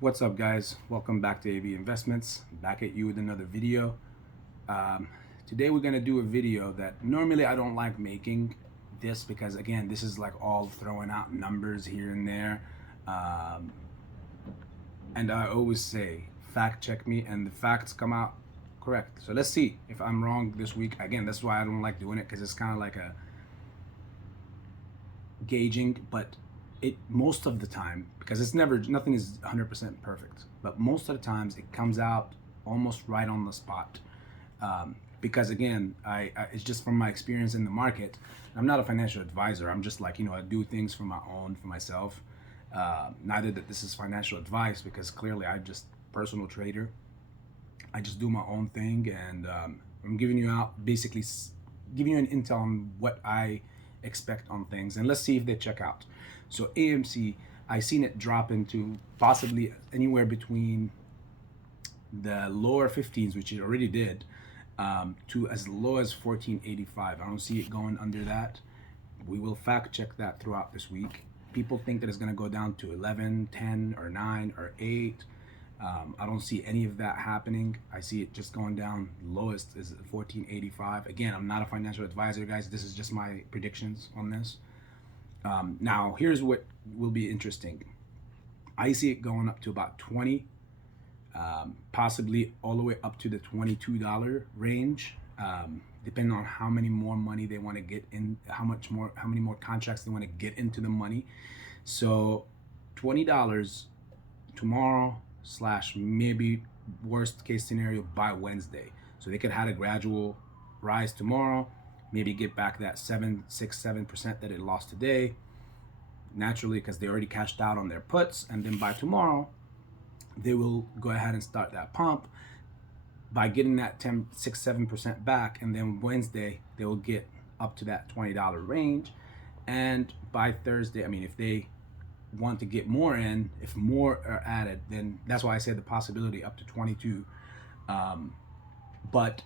What's up, guys? Welcome back to AB Investments. Back at you with another video. Um, Today we're gonna do a video that normally I don't like making this because again, this is like all throwing out numbers here and there. Um, and I always say, fact check me, and the facts come out correct. So let's see if I'm wrong this week. Again, that's why I don't like doing it because it's kind of like a gauging, but it most of the time, because it's never, nothing is 100% perfect, but most of the times it comes out almost right on the spot. Because again, it's just from my experience in the market. I'm not a financial advisor. I'm just like, I do things for my own, for myself. Neither that this is financial advice, because clearly I'm just personal trader. I just do my own thing, and I'm giving you out basically giving you an intel on what I expect on things, and let's see if they check out. So AMC, I seen it drop into possibly anywhere between the lower 15s, which it already did, to as low as 1485. I don't see it going under that. We will fact check that throughout this week. People think that it's going to go down to 11, 10, or 9, or 8. I don't see any of that happening. I see it just going down. Lowest is 1485. Again, I'm not a financial advisor, guys. This is just my predictions on this. Now, here's what will be interesting. I see it going up to about 20, possibly all the way up to the $22 range, depending on how many more money they want to get in, how many more contracts they want to get into the money. So $20 tomorrow slash maybe worst case scenario by Wednesday. So they could have a gradual rise tomorrow, maybe get back that 7% that it lost today, naturally, because they already cashed out on their puts. And then by tomorrow, they will go ahead and start that pump by getting that 7% back. And then Wednesday, they will get up to that $20 range. And by Thursday, I mean, if they want to get more in, if more are added, then that's why I said the possibility up to 22. But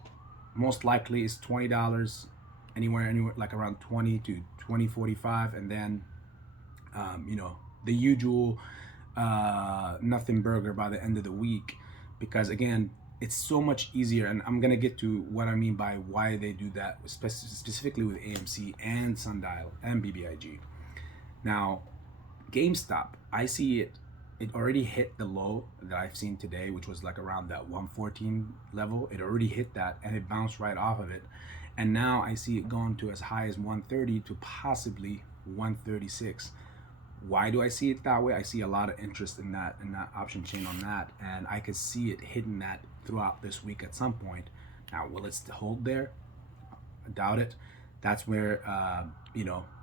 most likely it's $20, anywhere like around 20 to 20.45, and then the usual nothing burger by the end of the week. Because again, it's so much easier, and I'm gonna get to what I mean by why they do that, specifically with AMC and Sundial and bbig. Now, GameStop, I see it already hit the low that I've seen today, which was like around that 114 level. It already hit that and it bounced right off of it. And now I see it going to as high as 130 to possibly 136. Why do I see it that way? I see a lot of interest in that option chain on that, and I could see it hitting that throughout this week at some point. Now, will it hold there? I doubt it. That's where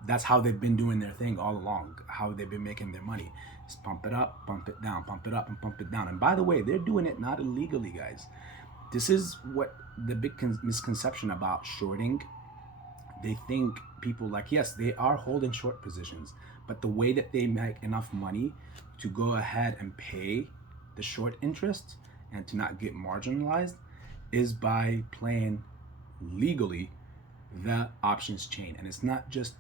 that's how they've been doing their thing all along. How they've been making their money is pump it up, pump it down, pump it up, and pump it down. And by the way, they're doing it not illegally, guys. This is what the big misconception about shorting. They think people like, yes, they are holding short positions, but the way that they make enough money to go ahead and pay the short interest and to not get marginalized is by playing legally the options chain. And it's not just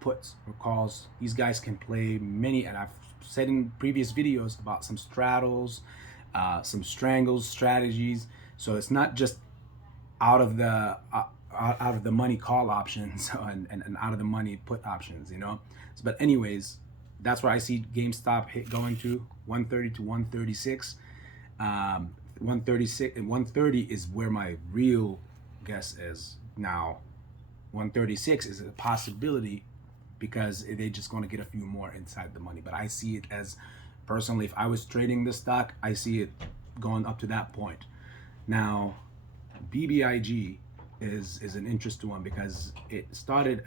puts or calls. These guys can play many, and I've said in previous videos about some straddles, some strangles strategies. So it's not just out of the money call options and out of the money put options, So, but anyways, that's where I see GameStop going to 130 to 136. 136 and 130 is where my real guess is. Now 136 is a possibility because they just going to get a few more inside the money. But I see it as, personally, if I was trading this stock, I see it going up to that point. Now, bbig is an interesting one because it started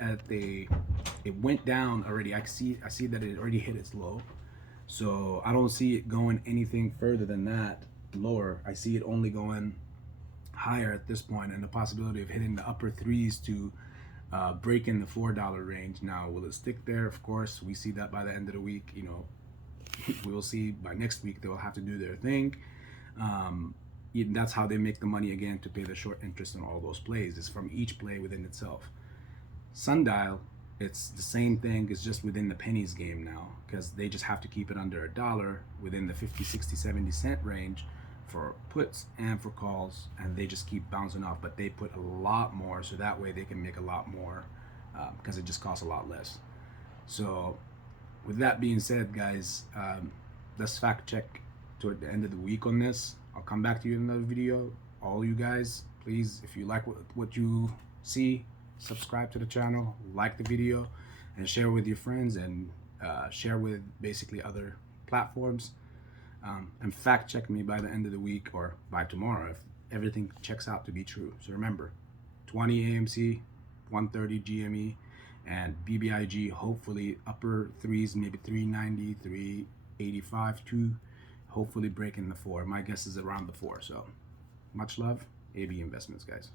it went down already. I see that it already hit its low. So I don't see it going anything further than that lower. I see it only going higher at this point, and the possibility of hitting the upper threes to break in the $4 range. Now, will it stick there? Of course, we see that by the end of the week. We will see by next week. They'll have to do their thing. That's how they make the money again, to pay the short interest on all those plays, is from each play within itself. Sundial, It's the same thing. It's just within the pennies game now, because they just have to keep it under $1 within the 50, 60, 70 cent range for puts and for calls, and they just keep bouncing off. But they put a lot more, so that way they can make a lot more, because it just costs a lot less. So with that being said, guys, let's fact check toward the end of the week on this. I'll come back to you in another video. All you guys, please, if you like what you see, subscribe to the channel, like the video, and share with your friends, and share with basically other platforms, and fact check me by the end of the week or by tomorrow if everything checks out to be true. So remember, 20 AMC, 130 GME, and bbig, hopefully upper threes, maybe 390, 385, 2, hopefully breaking the 4. My guess is around the 4. So much love, AB Investments, guys.